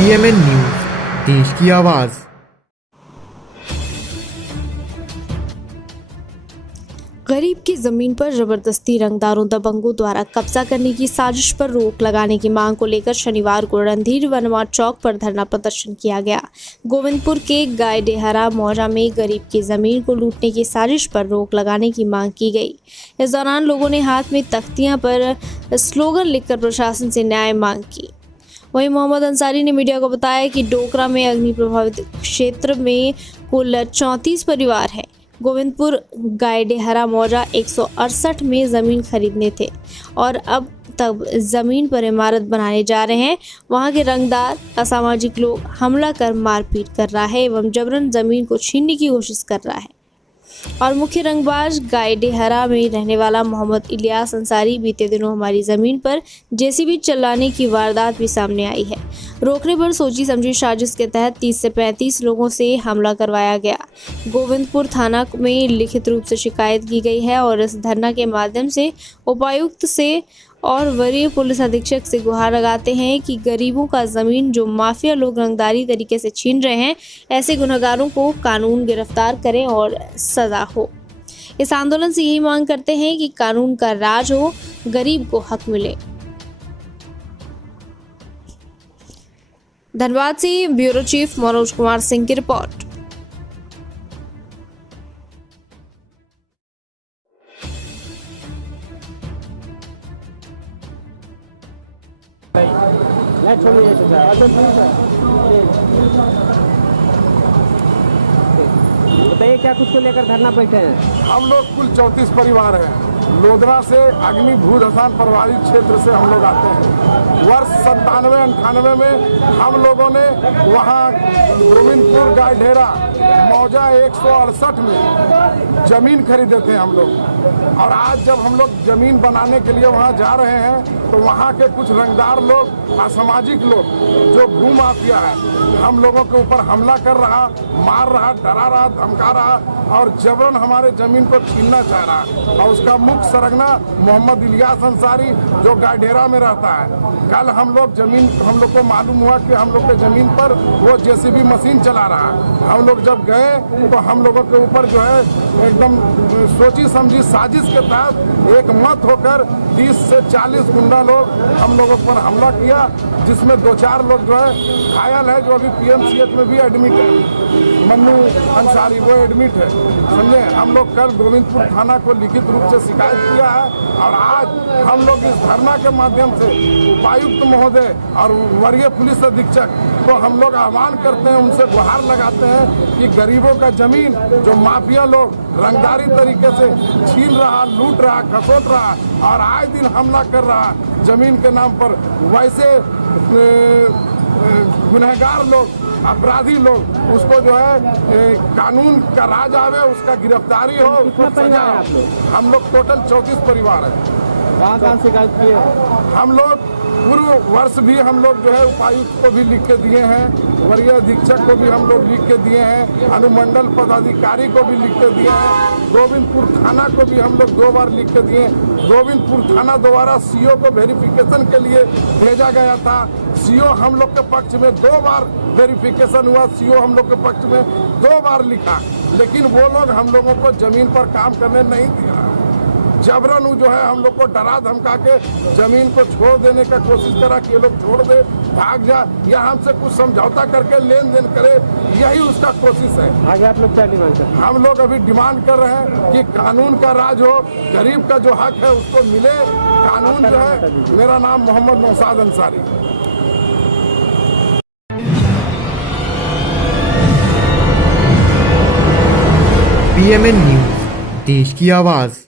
PMN news, देश की आवाज। गरीब की जमीन पर जबरदस्ती रंगदारों दबंगों द्वारा कब्जा करने की साजिश पर रोक लगाने की मांग को लेकर शनिवार को रणधीर वर्मा चौक पर धरना प्रदर्शन किया गया। गोविंदपुर के गायडेहरा मौजा में गरीब की जमीन को लूटने की साजिश पर रोक लगाने की मांग की गई। इस दौरान लोगों ने हाथ में तख्तियां पर स्लोगन लिखकर प्रशासन से न्याय मांग की। वहीं मोहम्मद अंसारी ने मीडिया को बताया कि डोकरा में अग्नि प्रभावित क्षेत्र में कुल 34 परिवार हैं। गोविंदपुर गायडेहरा मौजा 168 में ज़मीन खरीदने थे और अब तब ज़मीन पर इमारत बनाने जा रहे हैं। वहां के रंगदार असामाजिक लोग हमला कर मारपीट कर रहा है एवं जबरन ज़मीन को छीनने की कोशिश कर रहा है। और मुख्य रंगबाज गायडेहरा में रहने वाला मोहम्मद इलियास अंसारी बीते दिनों हमारी ज़मीन पर जेसीबी चलाने की वारदात भी सामने आई है। रोकने पर सोची समझी साजिश के तहत 30 से 35 लोगों से हमला करवाया गया। गोविंदपुर थाना में लिखित रूप से शिकायत की गई है और इस धरना के माध्यम से उपायुक्त से और वरीय पुलिस अधीक्षक से गुहार लगाते हैं कि गरीबों का ज़मीन जो माफिया लोग रंगदारी तरीके से छीन रहे हैं, ऐसे गुनहगारों को कानून गिरफ्तार करें और सज़ा हो। इस आंदोलन से यही मांग करते हैं कि कानून का राज हो, गरीब को हक मिले। धनबाद से ब्यूरो चीफ मनोज कुमार सिंह की रिपोर्ट। बताइए क्या कुछ को लेकर धरना बैठे हैं? हम लोग कुल 34 परिवार हैं। लोधरा से अग्नि भूधसान प्रभावित क्षेत्र से हम लोग आते हैं। वर्ष 97-98 में हम लोगों ने वहाँ गोविंदपुर गायडेहरा मौजा 168 में जमीन खरीदे थे हम लोग। और आज जब हम लोग जमीन बनाने के लिए वहाँ जा रहे हैं तो वहाँ के कुछ रंगदार लोग, असामाजिक लोग जो भूमाफिया है, हम लोगों के ऊपर हमला कर रहा, मार रहा, डरा रहा, धमका रहा और जबरन हमारे जमीन को छीनना चाह रहा। और उसका मुख्य सरगना मोहम्मद इलियास अंसारी जो गायडेहरा में रहता है। कल हम लोग को मालूम हुआ कि हम लोग के जमीन पर वो जेसीबी मशीन चला रहा है। हम लोग जब गए तो हम लोगों के ऊपर जो है एकदम सोची समझी साजिश के तहत एक मत होकर 30 से 40 गुंडा लोग हम लोगों पर हमला किया, जिसमें 2-4 लोग जो है घायल है, जो अभी PMCH में भी एडमिट है। मन्नू अंसारी वो एडमिट है, समझे। हम लोग कल गोविंदपुर थाना को लिखित रूप से शिकायत किया है और आज हम लोग इस धरना के माध्यम से उपायुक्त महोदय और वरीय पुलिस अधीक्षक को हम लोग आह्वान करते हैं, उनसे गुहार लगाते हैं कि गरीबों का जमीन जो माफिया लोग रंगदारी तरीके से छीन रहा, लूट रहा, खसोट रहा और आए दिन हमला कर रहा जमीन के नाम पर, वैसे गुनहगार लोग, अपराधी लोग, उसको जो है कानून का राज आवे, उसका गिरफ्तारी हो, उसको सजा हो। हम लोग टोटल 34 परिवार है। कहाँ शिकायत किए? हम लोग पूर्व वर्ष भी हम लोग जो है उपायुक्त को भी लिख के दिए हैं, वरीय अधीक्षक को भी हम लोग लिख के दिए हैं, अनुमंडल पदाधिकारी को भी लिख के दिए हैं, गोविंदपुर थाना को भी हम लोग 2 बार लिख के दिए। गोविंदपुर थाना द्वारा CO को वेरिफिकेशन के लिए भेजा गया था। CO हम लोग के पक्ष में 2 बार वेरिफिकेशन हुआ, CO हम लोग के पक्ष में 2 बार लिखा, लेकिन वो लोग हम लोगों को जमीन पर काम करने नहीं दे रहा। जबरन जो है हम लोग को डरा धमका के जमीन को छोड़ देने का कोशिश करा कि ये लोग छोड़ दे, भाग जा, या हमसे कुछ समझौता करके लेन देन करे, यही उसका कोशिश है। आगे आप लोग क्या डिमांड करते हैं? हम लोग अभी डिमांड कर रहे हैं कि कानून का राज हो, गरीब का जो हक है उसको मिले, कानून जो है। मेरा नाम मोहम्मद नौशाद अंसारी। PMN न्यूज, देश की आवाज।